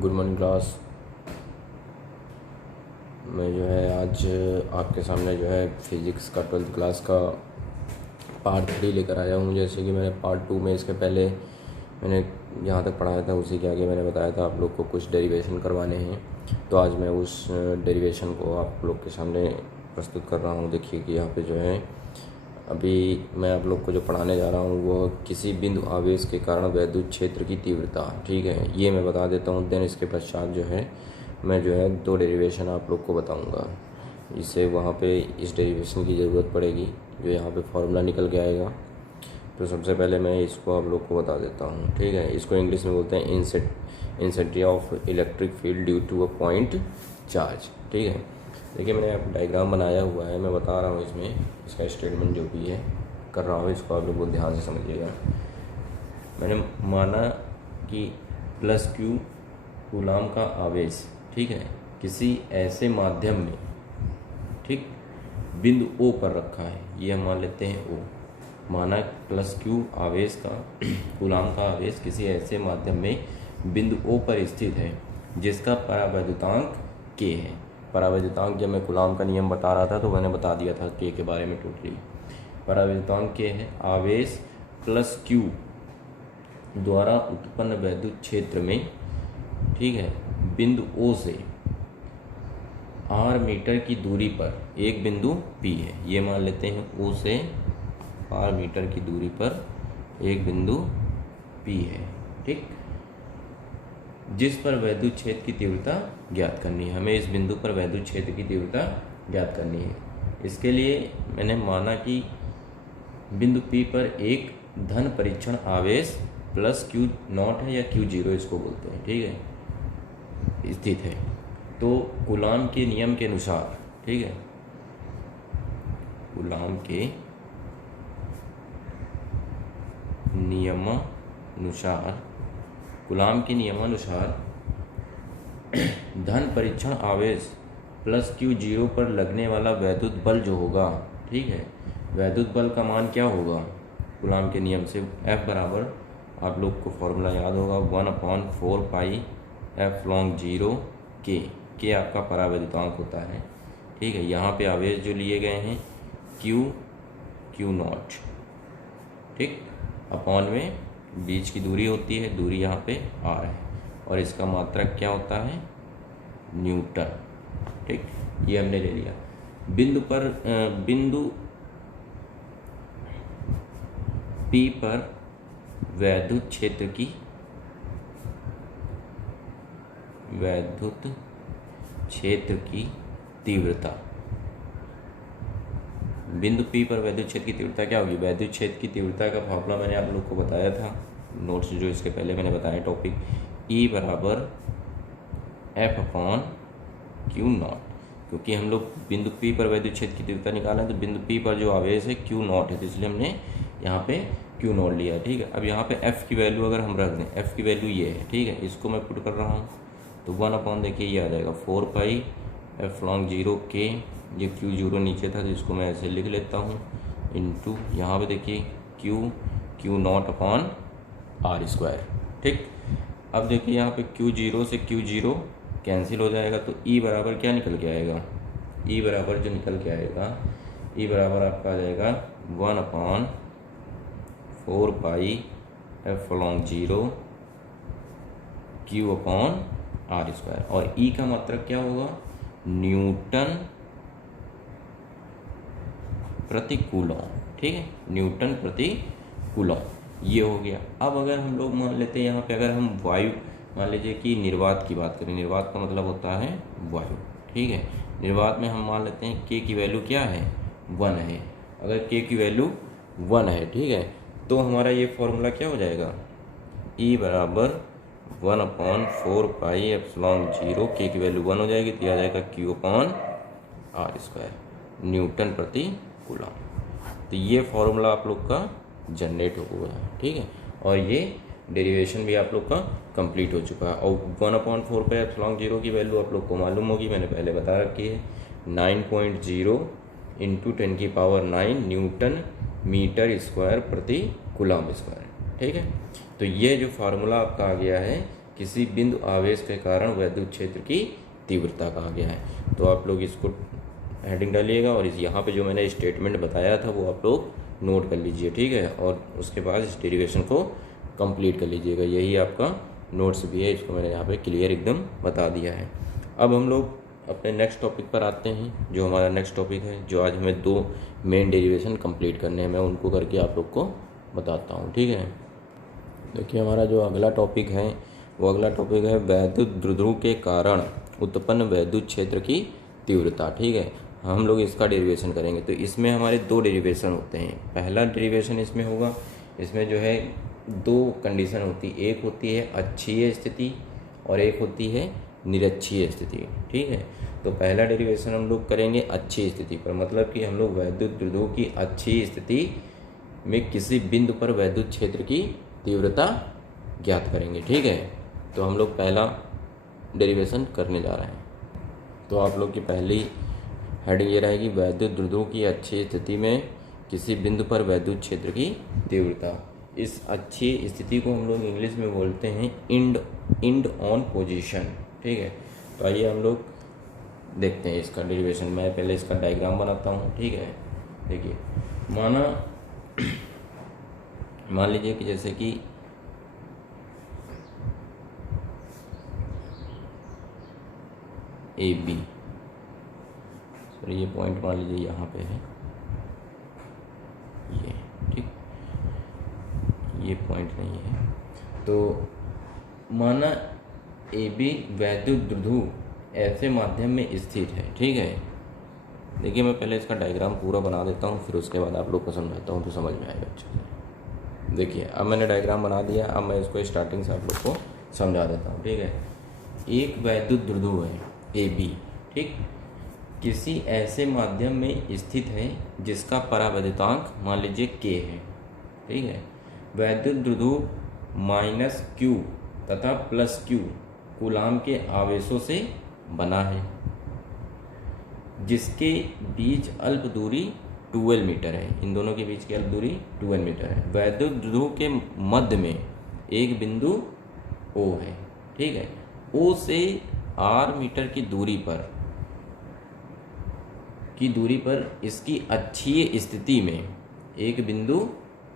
Good morning class. मैं जो है आज आपके सामने जो है फिज़िक्स का 12th क्लास का पार्ट 3 लेकर आया हूँ। जैसे कि मैंने पार्ट 2 में इसके पहले मैंने जहाँ तक पढ़ाया था उसी के आगे मैंने बताया था आप लोग को कुछ डेरिवेशन करवाने हैं। तो आज मैं उस डेरिवेशन को आप लोग के सामने प्रस्तुत कर रहा हूँ। देखिए कि यहाँ पे जो है अभी मैं आप लोग को जो पढ़ाने जा रहा हूँ वो किसी बिंदु आवेश के कारण वैद्युत क्षेत्र की तीव्रता, ठीक है, ये मैं बता देता हूँ। देन इसके पश्चात जो है मैं जो है 2 डेरिवेशन आप लोग को बताऊँगा। इससे वहाँ पे इस डेरिवेशन की ज़रूरत पड़ेगी जो यहाँ पे फॉर्मूला निकल के आएगा। तो सबसे पहले मैं इसको आप लोग को बता देता हूँ, ठीक है। इसको इंग्लिश में बोलते हैं इंसेंट्री of electric field due to a point charge, ठीक है। देखिए मैंने आप डायग्राम बनाया हुआ है, मैं बता रहा हूँ इसमें इसका स्टेटमेंट जो भी है कर रहा हूँ, इसको आप लोग बहुत ध्यान से समझिएगा। मैंने माना कि प्लस क्यू कूलाम का आवेश, ठीक है, किसी ऐसे माध्यम में, ठीक, बिंदु ओ पर रखा है, ये हम मान लेते हैं ओ। माना प्लस क्यू आवेश का कूलाम का आवेश किसी ऐसे माध्यम में बिंदु ओ पर स्थित है जिसका परावैद्युतांक के है। परावैद्युतांक जब मैं कूलाम का नियम बता रहा था तो मैंने बता दिया था के बारे में टोटली। परावैद्युतांक के है आवेश प्लस क्यू द्वारा उत्पन्न वैद्युत क्षेत्र में, ठीक है, बिंदु ओ से आर मीटर की दूरी पर एक बिंदु पी है, ये मान लेते हैं ओ से आर मीटर की दूरी पर एक बिंदु पी है, ठीक, जिस पर वैद्युत क्षेत्र की तीव्रता ज्ञात करनी है। हमें इस बिंदु पर वैद्युत क्षेत्र की तीव्रता ज्ञात करनी है। इसके लिए मैंने माना कि बिंदु पी पर एक धन परीक्षण आवेश प्लस क्यू नॉट है या क्यू जीरो इसको बोलते हैं, ठीक है, स्थित है। तो कूलाम के नियम के अनुसार, ठीक है, कूलाम के नियमानुसार धन परीक्षण आवेश प्लस क्यू जीरो पर लगने वाला वैद्युत बल जो होगा, ठीक है, वैद्युत बल का मान क्या होगा कूलाम के नियम से? F बराबर, आप लोग को फॉर्मूला याद होगा, 1/4 पाई एफ लॉन्ग जीरो के आपका परावैद्युतांक होता है, ठीक है। यहाँ पे आवेश जो लिए गए हैं क्यू नॉट, ठीक, अपॉन में बीच की दूरी होती है, दूरी यहाँ पे आर है, और इसका मात्रक क्या होता है? न्यूटन, ठीक, ये हमने ले लिया। बिंदु पी पर वैद्युत क्षेत्र की तीव्रता, बिंदु पी पर वैद्युत क्षेत्र की तीव्रता क्या होगी? वैद्युत क्षेत्र की तीव्रता का फॉर्मूला मैंने आप लोग को बताया था, नोट्स जो इसके पहले मैंने बताया टॉपिक, E बराबर F अपॉन क्यू नॉट। क्योंकि हम लोग बिंदु पी पर वैद्युत क्षेत्र की तीव्रता निकालें तो बिंदु पी पर जो आवेश है क्यू नॉट है, तो इसलिए हमने यहाँ पे क्यू नॉट लिया, ठीक है। अब यहाँ पे F की वैल्यू अगर हम रख दें, F की वैल्यू ये है, ठीक है, इसको मैं पुट कर रहा हूँ तो 1/, देखिए ये आ जाएगा 4 पाई एफ लॉन्ग जीरो के, ये क्यू जीरो नीचे था तो इसको मैं ऐसे लिख लेता हूँ, इंटू यहाँ पे देखिए Q not upon are square, ठीक। अब देखिए यहाँ पे क्यू जीरो से क्यू जीरो कैंसिल हो जाएगा तो ई बराबर क्या निकल के आएगा? ई बराबर जो निकल के आएगा, ई बराबर आपका आ जाएगा 1/4 pi epsilon zero q upon are square, और ई का मात्रक क्या होगा? न्यूटन प्रति कूलॉम, ठीक है, न्यूटन प्रति कूलॉम, ये हो गया। अब अगर हम लोग मान लेते हैं यहाँ पे, अगर हम वायु मान लीजिए कि निर्वात की बात करें, निर्वात का मतलब होता है वायु, ठीक है। निर्वात में हम मान लेते हैं के की वैल्यू क्या है? 1 है। अगर के की वैल्यू 1 है, ठीक है, तो हमारा ये फॉर्मूला क्या हो जाएगा? ई बराबर 1/4 पाई एप्सिलॉन जीरो, के की वैल्यू 1 हो जाएगी तो यह आ जाएगा Q upon are square, newton प्रति कूलॉम। तो ये फॉर्मूला आप लोग का जनरेट हो गया है, ठीक है, और ये डेरिवेशन भी आप लोग का कंप्लीट हो चुका है। और 1/4 पे एप्सिलॉन जीरो की वैल्यू आप लोग को मालूम होगी, मैंने पहले बता रखी है, 9.0 × 10⁹ न्यूटन मीटर स्क्वायर प्रति कूलॉम स्क्वायर, ठीक है। तो ये जो फार्मूला आपका आ गया है किसी बिंदु आवेश के कारण वैद्युत क्षेत्र की तीव्रता कहा गया है। तो आप लोग इसको हेडिंग डालिएगा और इस यहाँ पे जो मैंने स्टेटमेंट बताया था वो आप लोग नोट कर लीजिए, ठीक है। और उसके बाद इस डेरिवेशन को कंप्लीट कर लीजिएगा। यही आपका नोट्स भी है, इसको मैंने यहाँ पे क्लियर एकदम बता दिया है। अब हम लोग अपने नेक्स्ट टॉपिक पर आते हैं। जो हमारा नेक्स्ट टॉपिक है, जो आज हमें 2 मेन डेरिवेशन कंप्लीट करने हैं, मैं उनको करके आप लोग को बताता हूँ, ठीक है। देखिए हमारा जो अगला टॉपिक है वो अगला टॉपिक है वैद्युत द्विध्रुव के कारण उत्पन्न वैद्युत क्षेत्र की तीव्रता, ठीक है। हम लोग इसका डेरिवेशन करेंगे। तो इसमें हमारे 2 डेरिवेशन होते हैं। पहला डेरिवेशन इसमें होगा, इसमें जो है 2 कंडीशन होती है, एक होती है अक्षीय स्थिति और एक होती है निरक्षीय स्थिति, ठीक है। तो पहला डेरिवेशन हम लोग करेंगे अक्षीय स्थिति पर, मतलब कि हम लोग वैद्युत द्विध्रुव की अक्षीय स्थिति में किसी बिंदु पर वैद्युत क्षेत्र की तीव्रता ज्ञात करेंगे, ठीक है। तो हम लोग पहला डेरिवेशन करने जा रहे हैं। तो आप लोग की पहली हेडिंग ये रहेगी, वैद्युत द्विध्रुव की अक्षीय स्थिति में किसी बिंदु पर वैद्युत क्षेत्र की तीव्रता। इस अक्षीय स्थिति को हम लोग इंग्लिश में बोलते हैं इंड ऑन पोजीशन, ठीक है। तो आइए हम लोग देखते हैं इसका डेरिवेशन। मैं पहले इसका डायग्राम बनाता हूँ, ठीक है। देखिए मान लीजिए कि जैसे कि ए बी, सॉरी ये पॉइंट मान लीजिए यहाँ पे है, ये ठीक, ये पॉइंट नहीं है। तो माना ए बी वैद्युत द्विध्रुव ऐसे माध्यम में स्थित है, ठीक है। देखिए मैं पहले इसका डायग्राम पूरा बना देता हूँ, फिर उसके बाद आप लोग को समझाता हूँ तो समझ में आएगा अच्छे से। देखिए अब मैंने डायग्राम बना दिया, अब मैं इसको स्टार्टिंग से आप लोग को समझा देता हूँ, ठीक है। एक वैद्युत द्विध्रुव है ए बी, ठीक, किसी ऐसे माध्यम में स्थित है जिसका परावैद्युतांक मान लीजिए के है, ठीक है। वैद्युत द्विध्रुव -q तथा +q कूलाम के आवेशों से बना है, जिसके बीच अल्प दूरी 12 मीटर है। इन दोनों के बीच की अल्प दूरी 12 मीटर है। वैद्युत द्विध्रुव के मध्य में एक बिंदु O है, ठीक है। O से r मीटर की दूरी पर इसकी अक्षीय स्थिति में एक बिंदु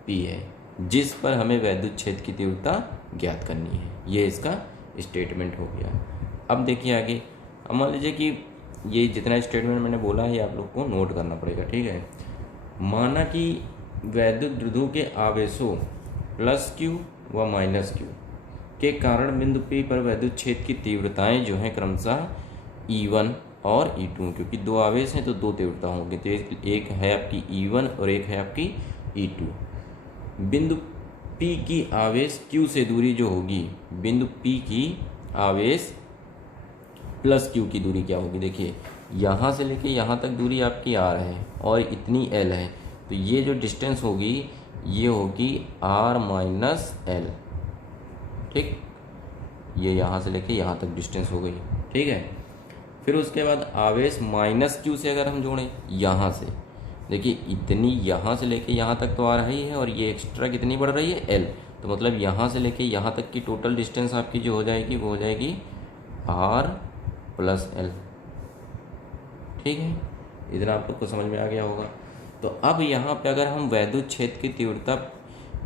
P है, जिस पर हमें वैद्युत क्षेत्र की तीव्रता ज्ञात करनी है। ये इसका स्टेटमेंट हो गया। अब देखिए आगे, अब मान लीजिए कि ये जितना स्टेटमेंट मैंने बोला है ये आप लोग को नोट करना पड़ेगा, ठीक है। माना कि वैद्युत द्विध्रुव के आवेशों +q व -q के कारण बिंदु P पर वैद्युत क्षेत्र की तीव्रताएं जो हैं क्रमशः E1 और E2, क्योंकि 2 आवेश हैं तो 2 तीव्रता होंगी। तो एक है आपकी E1 और एक है आपकी E2। बिंदु P की आवेश Q से दूरी जो होगी, बिंदु P की आवेश +q की दूरी क्या होगी, देखिए यहाँ से लेके यहाँ तक दूरी आपकी r है और इतनी l है। तो ये जो डिस्टेंस होगी ये होगी r - l, ठीक। ये यहाँ से लेके यहाँ तक डिस्टेंस हो गई, ठीक है। फिर उसके बाद आवेश -q से अगर हम जोड़ें यहाँ से, देखिए इतनी यहाँ से लेके यहाँ तक तो आ रही है और ये एक्स्ट्रा कितनी बढ़ रही है l। तो मतलब यहाँ से लेके यहाँ तक की टोटल डिस्टेंस आपकी जो हो जाएगी वो हो जाएगी r + l, ठीक है। इतना आप लोग को समझ में आ गया होगा। तो अब यहाँ पे अगर हम वैद्युत क्षेत्र की तीव्रता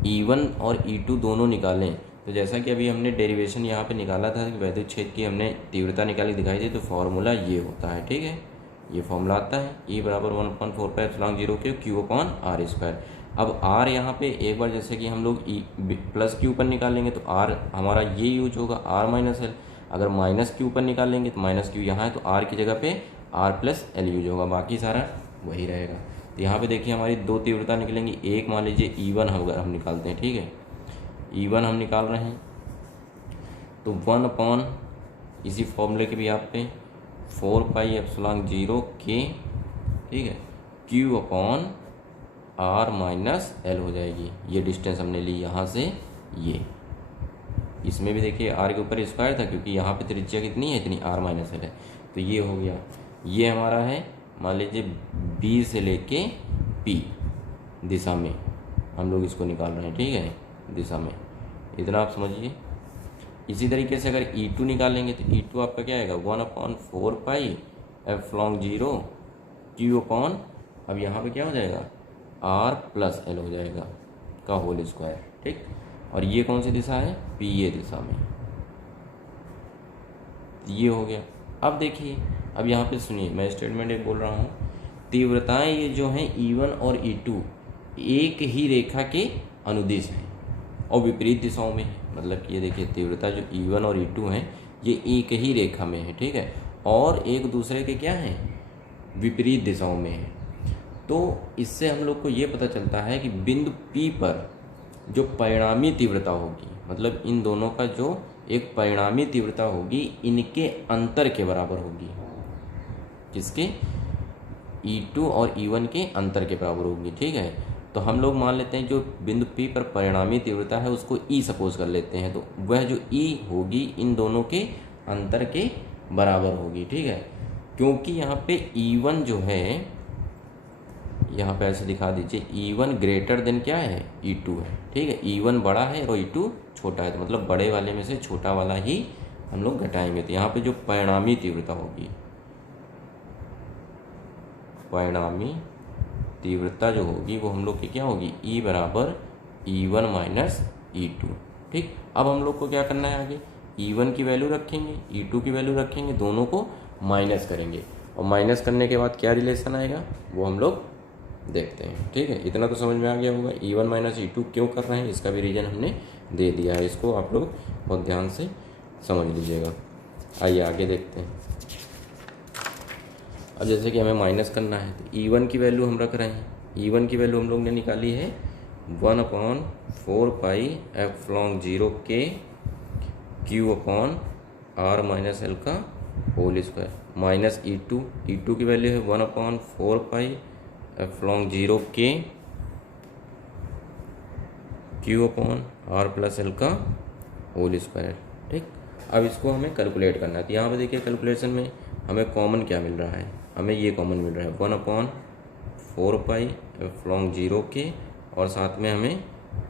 E1 और E2 दोनों निकालें, तो जैसा कि अभी हमने डेरिवेशन यहाँ पे निकाला था कि वैद्युत क्षेत्र की हमने तीव्रता निकाली दिखाई थी, तो फॉर्मूला ये होता है, ठीक है। ये फॉर्मूला आता है E = 1.45 के Q/r²। अब r यहाँ पे एक बार जैसे कि हम लोग +q पर निकालेंगे तो r हमारा ये यूज होगा r - l। अगर -q पर निकालेंगे तो -q यहाँ है तो r की जगह पे r + l यूज होगा, बाकी सारा वही रहेगा। तो यहाँ पे देखिए हमारी 2 तीव्रता निकलेंगी। एक मान लीजिए E1 अगर हम निकालते हैं, ठीक है, E1 हम निकाल रहे हैं तो 1/, इसी फॉर्मूले के भी आप पे 4πε0 k, ठीक है, Q/r - l हो जाएगी। ये डिस्टेंस हमने ली यहाँ से, ये इसमें भी देखिए r के ऊपर स्क्वायर था क्योंकि यहाँ पे त्रिज्या कितनी है, इतनी r - l है। तो ये हो गया। ये हमारा है मान लीजिए B से लेके P दिशा में हम लोग इसको निकाल रहे हैं, ठीक है, दिशा में। इतना आप समझिए। इसी तरीके से अगर E2 निकालेंगे तो E2 आपका क्या आएगा 1/4 एफ लॉन्ग 0 क्यू अपॉन, अब यहाँ पे क्या हो जाएगा R प्लस L हो जाएगा का होल स्क्वायर। ठीक, और ये कौन सी दिशा है, PA दिशा में, ये हो गया। अब देखिए, अब यहाँ पे सुनिए, मैं स्टेटमेंट एक बोल रहा हूँ, तीव्रताएं ये जो हैं E1 और E2 एक ही रेखा के अनुदिश हैं और विपरीत दिशाओं में है। मतलब कि ये देखिए, तीव्रता जो E1 और E2 हैं ये एक ही रेखा में है, ठीक है, और एक दूसरे के क्या हैं, विपरीत दिशाओं में है। तो इससे हम लोग को ये पता चलता है कि बिंदु P पर जो परिणामी तीव्रता होगी, मतलब इन दोनों का जो एक परिणामी तीव्रता होगी, इनके अंतर के बराबर होगी। किसके, E2 और E1 के अंतर के बराबर होगी। ठीक है, तो हम लोग मान लेते हैं जो बिंदु P पर परिणामी तीव्रता है उसको E सपोज कर लेते हैं, तो वह जो E होगी इन दोनों के अंतर के बराबर होगी। ठीक है, क्योंकि यहाँ पे E1 जो है, यहाँ पे ऐसे दिखा दीजिए, E1 ग्रेटर देन क्या है, E2 है। ठीक है, E1 बड़ा है और E2 छोटा है, तो मतलब बड़े वाले में से छोटा वाला ही हम लोग घटाएंगे। तो यहाँ पे जो परिणामी तीव्रता होगी, परिणामी तीव्रता जो होगी वो हम लोग की क्या होगी, E बराबर E1 माइनस E2। ठीक, अब हम लोग को क्या करना है आगे, E1 की वैल्यू रखेंगे, E2 की वैल्यू रखेंगे, दोनों को माइनस करेंगे, और माइनस करने के बाद क्या रिलेशन आएगा वो हम लोग देखते हैं। ठीक है, इतना तो समझ में आ गया होगा। E1 माइनस E2 क्यों कर रहे हैं इसका भी रीज़न हमने दे दिया है, इसको आप लोग बहुत ध्यान से समझ लीजिएगा। आइए आगे देखते हैं। अब जैसे कि हमें माइनस करना है, तो E1 की वैल्यू हम रख रहे हैं, E1 की वैल्यू हम लोग ने निकाली है 1/4 एफ लॉन्ग 0 के Q upon R minus L का होल स्क्वायर, माइनस E2 की वैल्यू है 1/4 एफ लॉन्ग 0 के Q upon R plus L का होल स्क्वायर। ठीक, अब इसको हमें कैलकुलेट करना है। तो यहाँ पे देखिए कैलकुलेशन में हमें कॉमन क्या मिल रहा है, हमें ये कॉमन मिल रहा है 1/4 एफ लॉन्ग 0 के, और साथ में हमें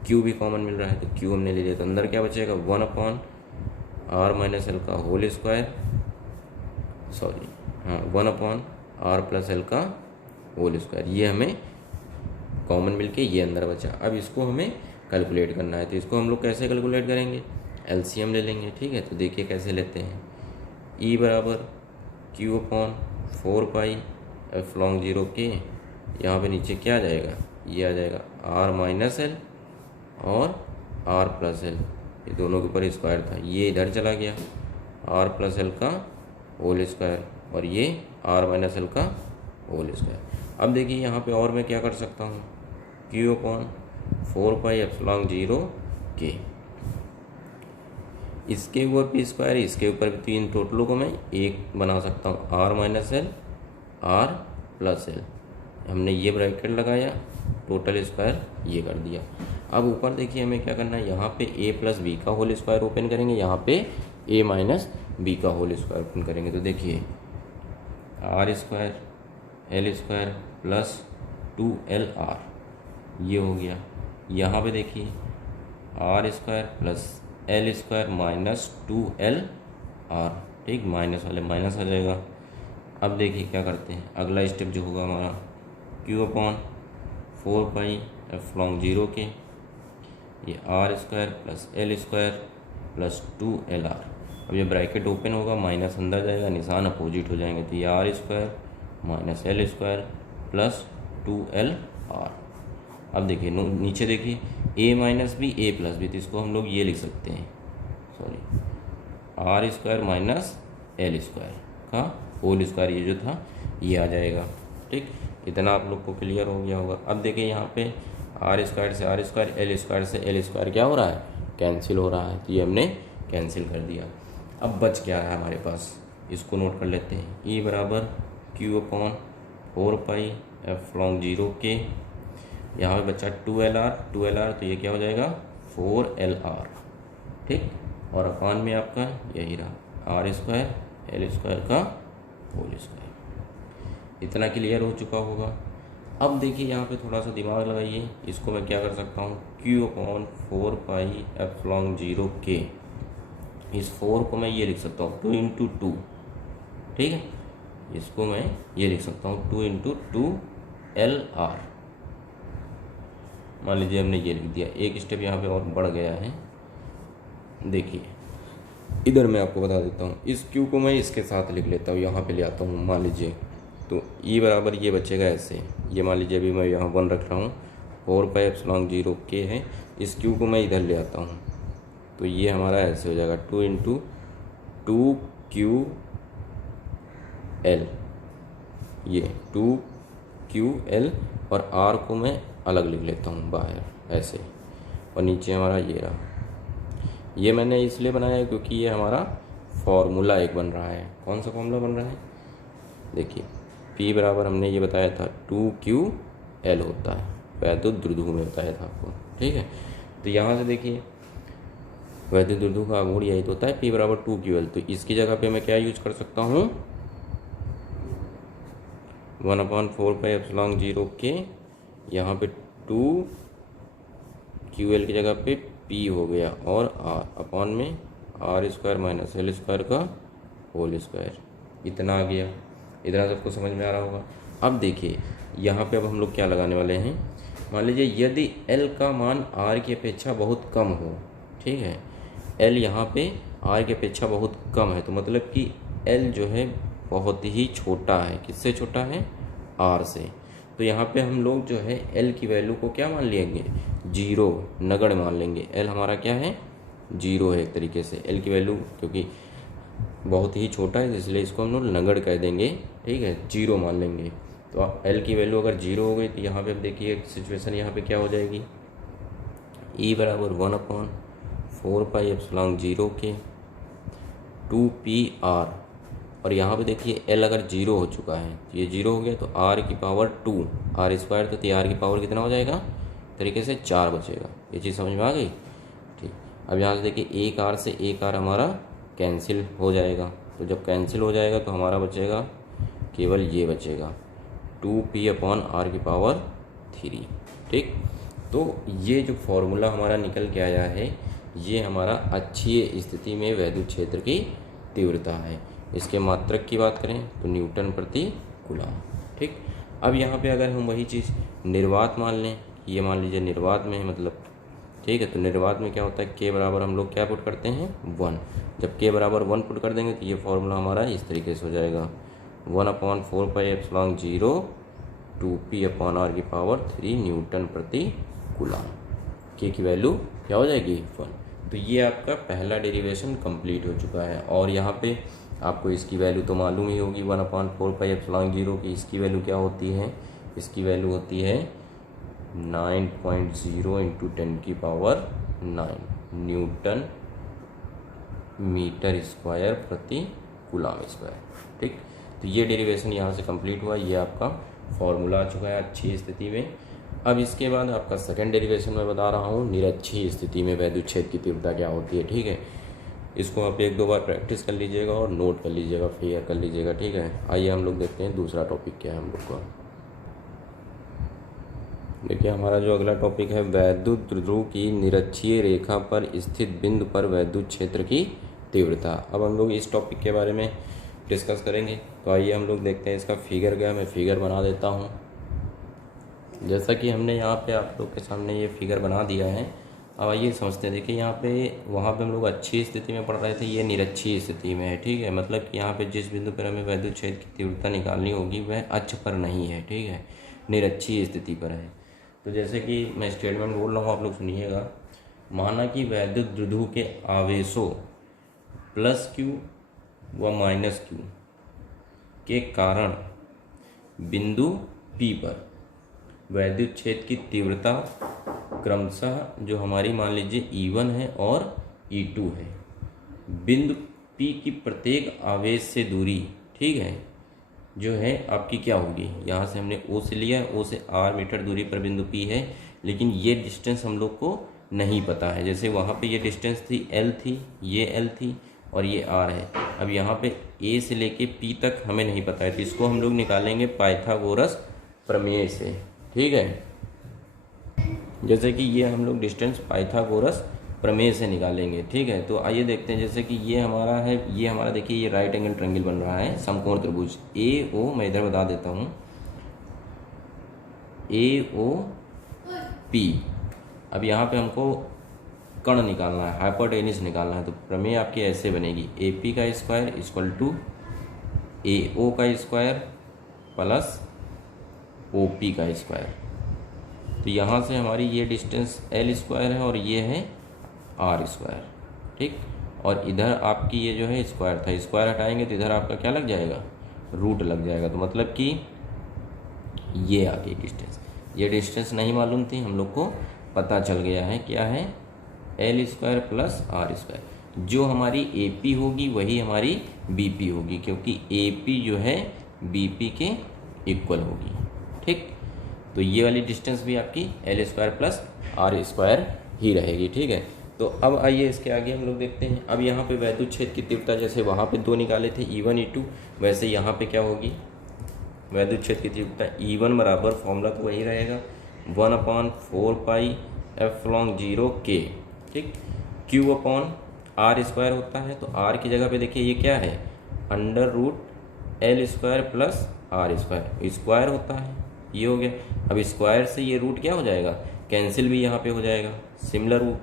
Q भी कॉमन मिल रहा है, तो Q हमने ले लिया, तो अंदर क्या बचेगा 1/R माइनस L का होल स्क्वायर, सॉरी हाँ 1/R प्लस L का होल स्क्वायर, ये हमें कॉमन मिलके ये अंदर बचा। अब इसको हमें कैलकुलेट करना है, तो इसको हम लोग कैसे कैलकुलेट करेंगे, LCM ले लेंगे। ठीक है, तो देखिए कैसे लेते हैं, E बराबर Q अपॉन 4 एफ लॉन्ग 0 के, यहाँ पे नीचे क्या आ जाएगा, ये आ जाएगा R माइनस L और R प्लस L, ये दोनों के ऊपर स्क्वायर था, ये इधर चला गया, R प्लस L का होल स्क्वायर, और ये R माइनस L का होल स्क्वायर। अब देखिए यहाँ पे और मैं क्या कर सकता हूँ, Q अपॉन 4 एफ लॉन्ग 0 के, इसके ऊपर भी स्क्वायर, इसके ऊपर भी, तो इन टोटलों को मैं एक बना सकता हूँ, R minus L R plus L, हमने ये ब्रैकेट लगाया, टोटल स्क्वायर ये कर दिया। अब ऊपर देखिए हमें क्या करना है, यहाँ पे A प्लस बी का होल स्क्वायर ओपन करेंगे, यहाँ पे A माइनस बी का होल स्क्वायर ओपन करेंगे, तो देखिए R square L square plus 2LR, ये हो गया। यहाँ पे देखिए R square plus L square minus 2LR, ठीक, माइनस वाले माइनस आ जाएगा। अब देखिए क्या करते हैं, अगला स्टेप जो होगा हमारा Q अपॉन 4 एफ लॉन्ग 0 के, ये R square plus L square plus 2LR, अब ये ब्रैकेट ओपन होगा, माइनस अंदर जाएगा, निशान अपोजिट हो जाएंगे, तो ये R square minus L square plus 2LR। अब देखिए नीचे देखिए A minus B A plus B, तो इसको हम लोग ये लिख सकते हैं, sorry R square minus L square का होल स्क्वायर, ये जो था ये आ जाएगा। ठीक, इतना आप लोग को क्लियर हो गया होगा। अब देखिए यहाँ पे R स्क्वायर से R स्क्वायर, L स्क्वायर से L स्क्वायर क्या हो रहा है, कैंसिल हो रहा है, तो ये हमने कैंसिल कर दिया। अब बच क्या रहा है हमारे पास, इसको नोट कर लेते हैं, E बराबर Q अपॉन 4 एफ लॉन्ग 0 के, यहाँ पे बचा 2LR, तो ये क्या हो जाएगा 4LR। ठीक, और अपान में आपका यही रहा R स्क्वायर L स्क्वायर का होल स्क्वायर। इतना क्लियर हो चुका होगा। अब देखिए यहाँ पे थोड़ा सा दिमाग लगाइए, इसको मैं क्या कर सकता हूँ, Q अपॉन 4 एफ लॉन्ग 0 के, इस 4 को मैं ये लिख सकता हूँ 2 इंटू 2, ठीक है, इसको मैं ये लिख सकता हूँ 2 इंटू 2LR। मान लीजिए हमने ये लिख दिया, एक स्टेप यहाँ पे और बढ़ गया है। देखिए इधर मैं आपको बता देता हूँ, इस Q को मैं इसके साथ लिख लेता हूँ, यहाँ पे ले आता हूँ मान लीजिए, तो E बराबर ये बचेगा ऐसे, ये मान लीजिए अभी मैं यहाँ 1 रख रहा हूँ, 4πε0K है, इस Q को मैं इधर ले आता हूँ, तो ये हमारा ऐसे हो जाएगा 2 इंटू 2QL, ये 2QL, और R को मैं अलग लिख लेता हूँ बाहर ऐसे, और नीचे हमारा ये रहा। ये मैंने इसलिए बनाया है क्योंकि ये हमारा फॉर्मूला एक बन रहा है। कौन सा फॉर्मूला बन रहा है? देखिए P बराबर हमने ये बताया था 2QL होता है, वैद्युत द्विध्रुव में बताया था आपको, ठीक है। तो यहाँ से देखिए वैद्युत द्विध्रुव का आघूर्ण यही तो होता है P बराबर 2QL, तो इसकी जगह पे मैं क्या यूज कर सकता हूँ 1/4πε0K, यहाँ पे 2QL की जगह पे P हो गया, और R अपॉन में R² माइनस L² का होल स्क्वायर, इतना आ गया। इतना सबको समझ में आ रहा होगा। अब देखिए यहाँ पे अब हम लोग क्या लगाने वाले हैं, मान लीजिए यदि L का मान R की अपेक्षा बहुत कम हो, ठीक है, L यहाँ पे R की अपेक्षा बहुत कम है, तो मतलब कि L जो है बहुत ही छोटा है, किससे छोटा है? R से। तो यहाँ पे हम लोग जो है L की वैल्यू को क्या मान लेंगे? 0 नगण्य मान लेंगे। L हमारा क्या है? 0 है एक तरीके से। L की वैल्यू क्योंकि बहुत ही छोटा है इसलिए इसको हम लोग नगण्य कह देंगे, ठीक है, 0 मान लेंगे। तो L की वैल्यू अगर 0 हो गई तो यहाँ पे अब देखिए सिचुएशन यहाँ पे क्या हो जाएगी, E बराबर 1/4πε0K 2PR, और यहाँ पे देखिए L अगर 0 हो चुका है, ये 0 हो गया तो R की पावर 2, R स्क्वायर, तो R की पावर कितना हो जाएगा? तरीके से 4 बचेगा। ये चीज़ समझ में आ गई? ठीक। अब यहाँ से देखिए एक R से एक R हमारा कैंसिल हो जाएगा, तो जब कैंसिल हो जाएगा तो हमारा बचेगा केवल ये बचेगा 2P/R की पावर 3, ठीक। तो ये जो फॉर्मूला हमारा निकल के आया है ये हमारा अक्षीय स्थिति में वैद्युत क्षेत्र की तीव्रता है। इसके मात्रक की बात करें तो न्यूटन प्रति कूलम, ठीक। अब यहाँ पे अगर हम वही चीज़ निर्वात मान लें, ये मान लीजिए निर्वात में है मतलब, ठीक है, तो निर्वात में क्या होता है, K बराबर हम लोग क्या पुट करते हैं 1। जब K बराबर 1 पुट कर देंगे तो ये फॉर्मूला हमारा इस तरीके से हो जाएगा 1/4πε0 2P/R की पावर 3 न्यूटन प्रति कूलम। K की वैल्यू क्या हो जाएगी 1। तो ये आपका पहला डेरिवेशन कंप्लीट हो चुका है, और यहाँ पे आपको इसकी वैल्यू तो मालूम ही होगी 1/4πε0 की। इसकी वैल्यू क्या होती है? इसकी वैल्यू होती है 9.0 × 10⁹ न्यूटन मीटर स्क्वायर प्रति कूलम स्क्वायर, ठीक। तो ये डेरिवेशन यहाँ से कंप्लीट हुआ, ये आपका फॉर्मूला आ चुका है अच्छी स्थिति में। अब इसके बाद आपका सेकंड डेरिवेशन मैं बता रहा हूँ निरक्षीय स्थिति में वैद्युत क्षेत्र की तीव्रता क्या होती है, ठीक है। इसको आप 1-2 बार प्रैक्टिस कर लीजिएगा और नोट कर लीजिएगा, फिगर कर लीजिएगा, ठीक है। आइए हम लोग देखते हैं दूसरा टॉपिक क्या है हम लोग का। देखिए हमारा जो अगला टॉपिक है वैद्युत द्विध्रुव की निरक्षीय रेखा पर स्थित बिंदु पर वैद्युत क्षेत्र की तीव्रता। अब हम लोग इस टॉपिक के बारे में डिस्कस करेंगे, तो आइए हम लोग देखते हैं इसका फिगर क्या है। मैं फिगर बना देता हूँ। जैसा कि हमने यहाँ पे आप लोग के सामने ये फिगर बना दिया है। अब आइए समझते हैं। देखिए यहाँ पे वहाँ पे हम लोग अच्छी स्थिति में पढ़ रहे थे, ये निरक्षीय स्थिति में है, ठीक है। मतलब कि यहाँ पे जिस बिंदु पर हमें वैद्युत क्षेत्र की तीव्रता निकालनी होगी वह अक्ष पर नहीं है, ठीक है, निरक्षीय स्थिति पर है। तो जैसे कि मैं स्टेटमेंट बोल रहा हूँ, आप लोग सुनिएगा। माना कि वैद्युत द्विध्रुव के आवेशों +Q व -Q के कारण बिंदु P पर वैद्युत क्षेत्र की तीव्रता क्रमशः जो हमारी मान लीजिए E1 है और E2 है। बिंदु P की प्रत्येक आवेश से दूरी, ठीक है, जो है आपकी क्या होगी, यहाँ से हमने O से लिया, O से R मीटर दूरी पर बिंदु P है, लेकिन ये डिस्टेंस हम लोग को नहीं पता है। जैसे वहाँ पे ये डिस्टेंस थी L थी, ये L थी और ये R है। अब यहाँ पे A से लेके P तक हमें नहीं पता है, तो इसको हम लोग निकालेंगे पाइथागोरस प्रमेय से, ठीक है। जैसे कि ये हम लोग डिस्टेंस पाइथागोरस प्रमेय से निकालेंगे। ठीक है, तो आइए देखते हैं। जैसे कि ये हमारा है, ये हमारा देखिए ये राइट एंगल ट्रायंगल बन रहा है, समकोण त्रिभुज ए ओ, मैं इधर बता देता हूँ, ए ओ पी। अब यहाँ पे हमको कर्ण निकालना है, हाइपोटेन्यूज निकालना है, तो प्रमेय आपकी ऐसे बनेगी, ए पी का स्क्वायर इक्वल टू ए ओ का स्क्वायर प्लस ओ पी का स्क्वायर। तो यहाँ से हमारी ये डिस्टेंस एल स्क्वायर है और ये है आर स्क्वायर। ठीक, और इधर आपकी ये जो है स्क्वायर था, स्क्वायर हटाएंगे तो इधर आपका क्या लग जाएगा, रूट लग जाएगा। तो मतलब कि ये आ गई डिस्टेंस। ये डिस्टेंस नहीं मालूम थी, हम लोग को पता चल गया है, क्या है, L square plus are square. जो हमारी ए पी होगी वही हमारी बी पी होगी, क्योंकि ए पी जो है बी पी के इक्वल होगी। ठीक, तो ये वाली डिस्टेंस भी आपकी L square plus are square ही रहेगी। ठीक है, तो अब आइए इसके आगे हम लोग देखते हैं। अब यहाँ पे वैद्युत क्षेत्र की तीव्रता, जैसे वहाँ पे 2 निकाले थे, E1 E2, वैसे यहाँ पे क्या होगी, वैद्युत क्षेत्र की तीव्रता E1 बराबर, फॉर्मूला तो वही रहेगा, 1/4 पाई एप्सिलॉन 0 K। ठीक, Q अपॉन आर स्क्वायर होता है, तो आर की जगह पे देखिए ये क्या है, under root L square plus are square, square होता है, ये हो गया। अब स्क्वायर से ये रूट क्या हो जाएगा, कैंसिल भी यहाँ पे हो जाएगा। सिमिलर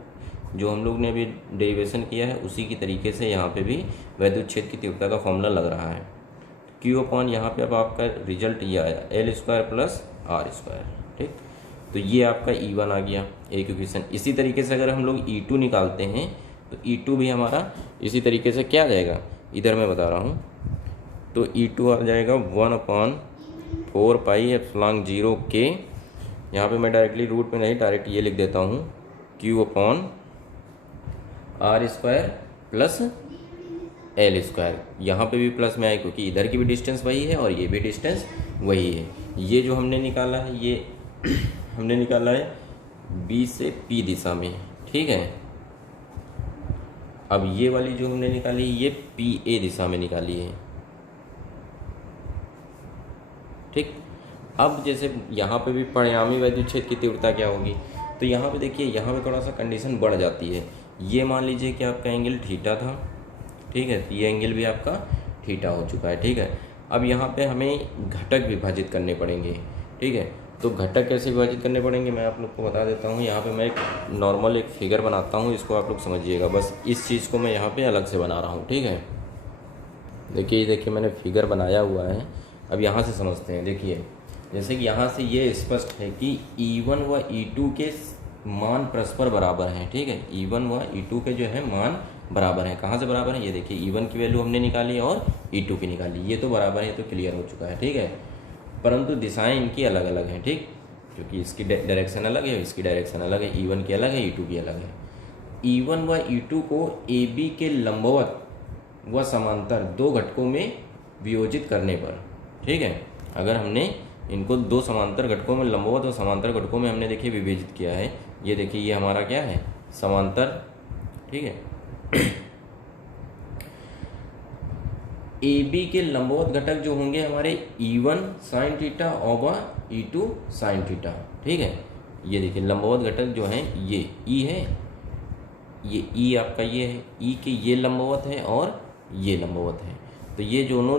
जो हम लोग ने अभी डेरिवेशन किया है उसी की तरीके से यहाँ पे भी वैद्युत क्षेत्र की तीव्रता का फॉर्मूला लग रहा है। Q अपॉन यहाँ पे अब आपका रिजल्ट ये आया, L square plus are square. ठीक, तो ये आपका E1 आ गया एक इक्वेशन। इसी तरीके से अगर हम लोग E2 निकालते हैं तो E2 भी हमारा इसी तरीके से क्या आ जाएगा, इधर मैं बता रहा हूँ, तो E2 आ जाएगा 1/4 पाई एप्सिलॉन 0 K। यहाँ पे मैं डायरेक्टली रूट में नहीं, डायरेक्ट ये लिख देता हूँ, Q upon are square plus L square. यहाँ पे भी प्लस में आए क्योंकि इधर की भी डिस्टेंस वही है और ये भी डिस्टेंस वही है। ये जो हमने निकाला है, ये हमने निकाला है बी से पी दिशा में। ठीक है, अब ये वाली जो हमने निकाली ये पी ए दिशा में निकाली है। ठीक, अब जैसे यहाँ पे भी परिणामी वैद्युत क्षेत्र की तीव्रता क्या होगी, तो यहाँ पे देखिए, यहाँ पे थोड़ा सा कंडीशन बढ़ जाती है। ये मान लीजिए कि आपका एंगल थीटा था, ठीक है, तो ये एंगल भी आपका थीटा हो चुका है। ठीक है, अब यहाँ पे हमें घटक विभाजित करने पड़ेंगे। ठीक है, तो घटक कैसे विभाजित करने पड़ेंगे मैं आप लोग को बता देता हूँ। यहाँ पे मैं एक नॉर्मल एक फिगर बनाता हूँ, इसको आप लोग समझिएगा, बस इस चीज़ को मैं यहाँ पे अलग से बना रहा हूँ। ठीक है, देखिए मैंने फिगर बनाया हुआ है। अब यहाँ से समझते हैं। देखिए, जैसे कि यहाँ से ये स्पष्ट है कि E1 व E2 के मान परस्पर बराबर हैं। ठीक है, E1 व E2 के जो है मान बराबर हैं। कहाँ से बराबर है, ये देखिए E1 की वैल्यू हमने निकाली और E2 की निकाली, ये तो बराबर है, तो क्लियर हो चुका है। ठीक है, परंतु दिशाएं इनकी अलग अलग हैं। ठीक, क्योंकि इसकी डायरेक्शन अलग है, इसकी डायरेक्शन अलग है, E1 की अलग है, E2 की अलग है। E1 व E2 को AB के लंबवत व समांतर 2 घटकों में वियोजित करने पर, ठीक है, अगर हमने इनको 2 समांतर घटकों में, लंबवत और समांतर घटकों में हमने देखिए विभाजित किया है। ये देखिए ये हमारा क्या है, समांतर। ठीक है, AB के लंबवत घटक जो होंगे हमारे E1 साइन थीटा और E2 साइन थीटा। ठीक है, ये देखिए लंबवत घटक जो है ये E है, ये E आपका ये है, E के ये लंबवत है और ये लंबवत है, तो ये दोनों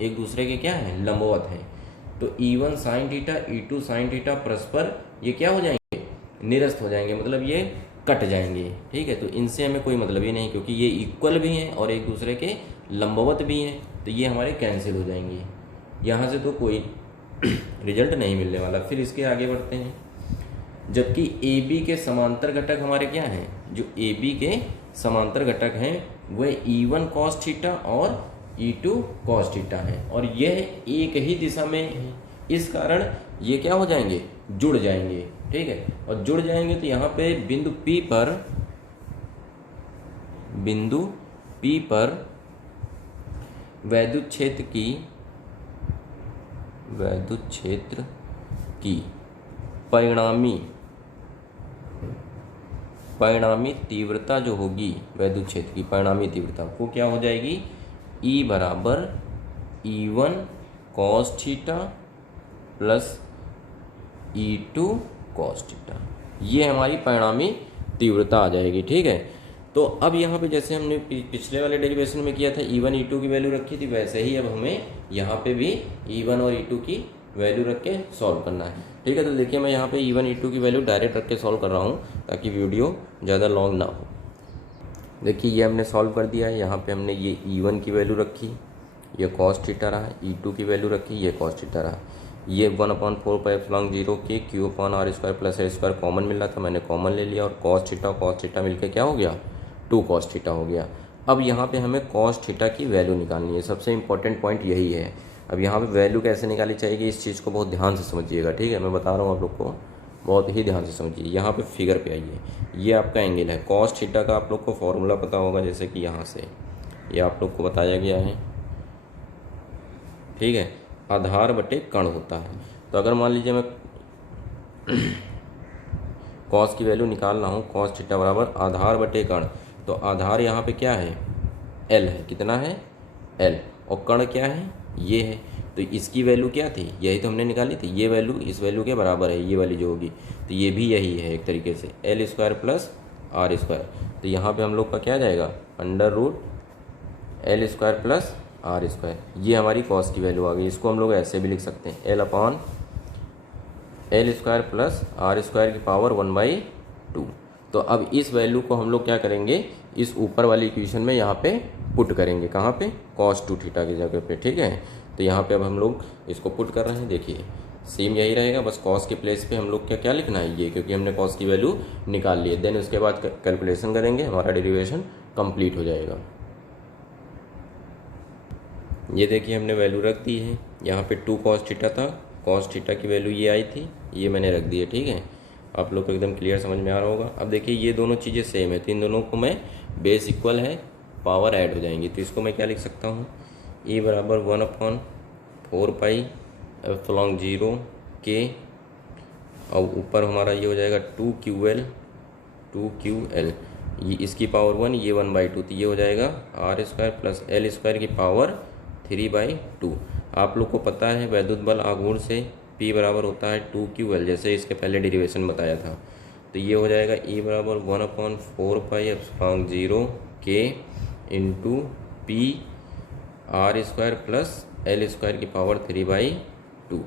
एक दूसरे के क्या है, लंबवत हैं। तो E1 sine theta E2 sine theta परस्पर ये क्या हो जाएंगे, निरस्त हो जाएंगे, मतलब ये कट जाएंगे। ठीक है, तो इनसे हमें कोई मतलब ही नहीं, क्योंकि ये इक्वल भी हैं और एक दूसरे के लंबवत भी हैं, तो ये हमारे कैंसिल हो जाएंगे। यहाँ से तो कोई रिजल्ट नहीं मिलने वाला। फिर इसके आगे बढ़ते हैं। जबकि AB के समांतर घटक हमारे क्या हैं, जो AB के समांतर घटक हैं वह E1 cos थीटा और E2 cos थीटा हैं, और यह एक ही दिशा में है। इस कारण ये क्या हो जाएंगे, जुड़ जाएंगे। ठीक है, और जुड़ जाएंगे तो यहाँ पे बिंदु P पर वैद्युत क्षेत्र की परिणामी तीव्रता जो होगी, वैद्युत क्षेत्र की परिणामी तीव्रता वो क्या हो जाएगी, E बराबर E1 cos theta plus E2 cos theta. ये हमारी परिणामी तीव्रता आ जाएगी। ठीक है, तो अब यहाँ पे जैसे हमने पिछले वाले डेरिवेशन में किया था E1 E2 की वैल्यू रखी थी, वैसे ही अब हमें यहाँ पे भी E1 और E2 की वैल्यू रख के सॉल्व करना है। ठीक है, तो देखिए मैं यहाँ पे E1 E2 की वैल्यू डायरेक्ट रख के सॉल्व कर रहा हूँ ताकि वीडियो ज़्यादा लॉन्ग ना हो। देखिए ये हमने सॉल्व कर दिया है। यहाँ पे हमने ये E1 की वैल्यू रखी, ये कॉस थीटा रहा, E2 की वैल्यू रखी, ये कॉस थीटा रहा। ये 1/4πε0 के Q/r² प्लस r² कॉमन मिल रहा था, मैंने कॉमन ले लिया और कॉस थीटा मिलकर क्या हो गया, 2 cos थीटा हो गया। अब यहाँ पे हमें कॉस थीटा की वैल्यू निकालनी है, सबसे इंपॉर्टेंट पॉइंट यही है। अब यहाँ पे वैल्यू कैसे निकाली जाएगी, इस चीज़ को बहुत ध्यान से समझिएगा। ठीक है, मैं बता रहा हूँ आप लोग को, बहुत ही ध्यान से समझिए। यहाँ पे फिगर पे आइए, ये आपका एंगल है। कॉस थीटा का आप लोग को फॉर्मूला पता होगा, जैसे कि यहाँ से ये आप लोग को बताया गया है। ठीक है, आधार बटे कण होता है। तो अगर मान लीजिए मैं कॉस की वैल्यू निकाल रहा हूँ, कॉस थीटा बराबर आधार बटे कण, तो आधार यहाँ पे क्या है, L है। कितना है, L, और कण क्या है, ये है। तो इसकी वैल्यू क्या थी, यही तो हमने निकाली थी। ये वैल्यू इस वैल्यू के बराबर है, ये वाली जो होगी, तो ये भी यही है एक तरीके से, L² प्लस r²। तो यहाँ पे हम लोग का क्या जाएगा, √L² प्लस r²। ये हमारी कॉस की वैल्यू आ गई। इसको हम लोग ऐसे भी लिख सकते हैं, L/L² प्लस r² की पावर 1/2। तो अब इस वैल्यू को हम लोग क्या करेंगे, इस ऊपर वाली इक्वेशन में यहाँ पे पुट करेंगे। कहाँ पे, cos 2 थीटा की जगह पे। ठीक है, तो यहाँ पे अब हम लोग इसको पुट कर रहे हैं। देखिए सेम यही रहेगा, बस cos के प्लेस पे हम लोग क्या लिखना है, ये, क्योंकि हमने cos की वैल्यू निकाल ली है। देन उसके बाद कैलकुलेशन करेंगे, हमारा डेरिवेशन कंप्लीट हो जाएगा। ये देखिए हमने वैल्यू रख दी है। यहाँ पे 2 cos थीटा था, cos थीटा की वैल्यू ये आई थी, ये मैंने रख दी है। ठीक है, आप लोग को एकदम क्लियर समझ में आ रहा होगा। अब देखिए ये दोनों चीज़ें सेम है, तो इन दोनों को मैं बेस इक्वल है, पावर ऐड हो जाएंगी। तो इसको मैं क्या लिख सकता हूँ, E बराबर 1/4πε0 के, और ऊपर हमारा ये हो जाएगा 2QL, ये इसकी पावर 1, ये 1/2, तो ये हो जाएगा r² प्लस L² की पावर 3/2। आप लोग को पता है वैद्युत बल आघूर्ण से P बराबर होता है 2QL, जैसे इसके पहले डेरिवेशन बताया था। तो ये हो जाएगा E बराबर 1/4πε0 के into P r² plus L² की पावर 3/2।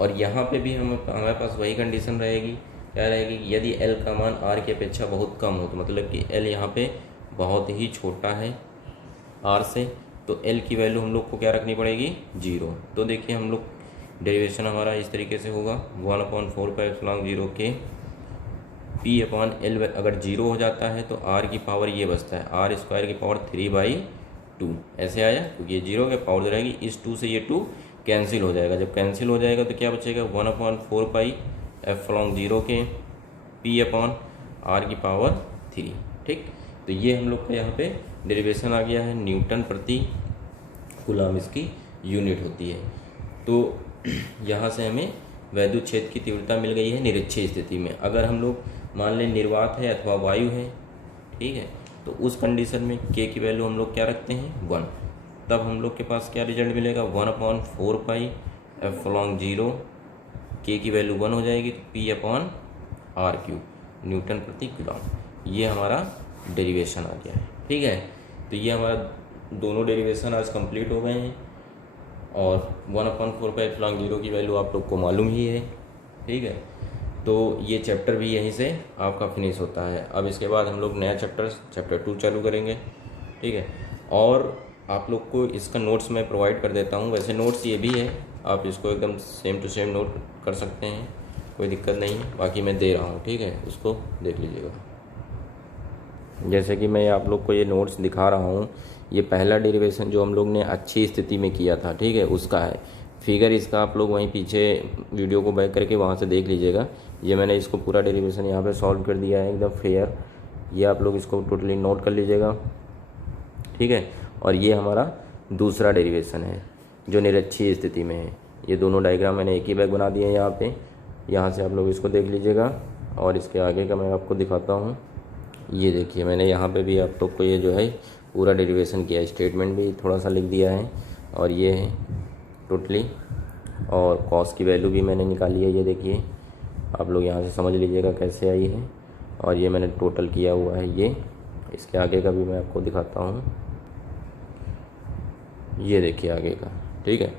और यहाँ पे भी हमारे पास वही कंडीशन रहेगी, क्या रहेगी, यदि L का मान R की अपेक्षा बहुत कम हो, तो मतलब कि L यहाँ पे बहुत ही छोटा है R से, तो L की वैल्यू हम लोग को क्या रखनी पड़ेगी, 0। तो देखिए हम लोग डेरिवेशन हमारा इस तरीके से होगा, 1/4πε0 के P/L अगर 0 हो जाता है तो R की पावर ये बचता है, r² की पावर 3/2 ऐसे आया, क्योंकि ये 0 के पावर रहेगी। इस 2 से ये 2 कैंसिल हो जाएगा। जब कैंसिल हो जाएगा तो क्या बचेगा, 1/4πε0 के P/R की पावर 3। ठीक, तो ये हम लोग का यहाँ पे डेरिवेशन आ गया है। न्यूटन प्रति कूलम इसकी यूनिट होती है। तो यहाँ से हमें वैद्युत क्षेत्र की तीव्रता मिल गई है निरक्षीय स्थिति में। अगर हम लोग मान लें निर्वात है अथवा वायु है, ठीक है, तो उस कंडीशन में K की वैल्यू हम लोग क्या रखते हैं, 1। तब हम लोग के पास क्या रिजल्ट मिलेगा, 1/4πε0 K की वैल्यू 1 हो जाएगी, तो P/R³ न्यूटन प्रति कूलम। ये हमारा डेरिवेशन आ गया है। ठीक है, तो ये हमारा दोनों डेरिवेशन आज कंप्लीट हो गए हैं, और 1/4πε0 की वैल्यू आप लोग को मालूम ही है। ठीक है, तो ये चैप्टर भी यहीं से आपका फिनिश होता है। अब इसके बाद हम लोग नया चैप्टर 2 चालू करेंगे। ठीक है, और आप लोग को इसका नोट्स मैं प्रोवाइड कर देता हूँ। वैसे नोट्स ये भी है, आप इसको एकदम सेम टू सेम नोट कर सकते हैं, कोई दिक्कत नहीं है। बाकी मैं दे रहा हूँ, ठीक है, उसको देख लीजिएगा। जैसे कि मैं आप लोग को ये नोट्स दिखा रहा हूँ, ये पहला डेरिवेशन जो हम लोग ने अच्छी स्थिति में किया था, ठीक है, उसका है फिगर। इसका आप लोग वहीं पीछे वीडियो को बैक करके वहाँ से देख लीजिएगा। ये मैंने इसको पूरा डेरिवेशन यहाँ पे सॉल्व कर दिया है एकदम फेयर। ये आप लोग इसको टोटली नोट कर लीजिएगा, ठीक है। और ये हमारा दूसरा डेरिवेशन है जो निरक्षीय स्थिति में है। ये दोनों डायग्राम मैंने एक ही बैग बना दिए हैं यहाँ पे, यहाँ से आप लोग इसको देख लीजिएगा। और इसके आगे का मैं आपको दिखाता हूँ। ये देखिए मैंने यहाँ पे भी आप लोग को ये जो है पूरा डेरिवेशन किया है, स्टेटमेंट भी थोड़ा सा लिख दिया है, और ये है टोटली। और कॉस की वैल्यू भी मैंने निकाली है, ये देखिए आप लोग यहाँ से समझ लीजिएगा कैसे आई है। और ये मैंने टोटल किया हुआ है। ये इसके आगे का भी मैं आपको दिखाता हूँ, ये देखिए आगे का। ठीक है,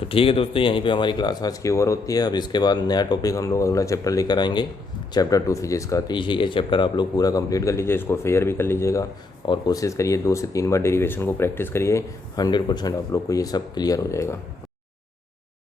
तो ठीक है दोस्तों, यहीं पे हमारी क्लास आज की ओवर होती है। अब इसके बाद नया टॉपिक हम लोग अगला चैप्टर लेकर आएंगे, चैप्टर 2 फिजिक्स का। तो ये चैप्टर आप लोग पूरा कंप्लीट कर लीजिए, इसको फेयर भी कर लीजिएगा और कोशिश करिए 2 से 3 बार डेरिवेशन को प्रैक्टिस करिए, 100% आप लोग को ये सब क्लियर हो जाएगा।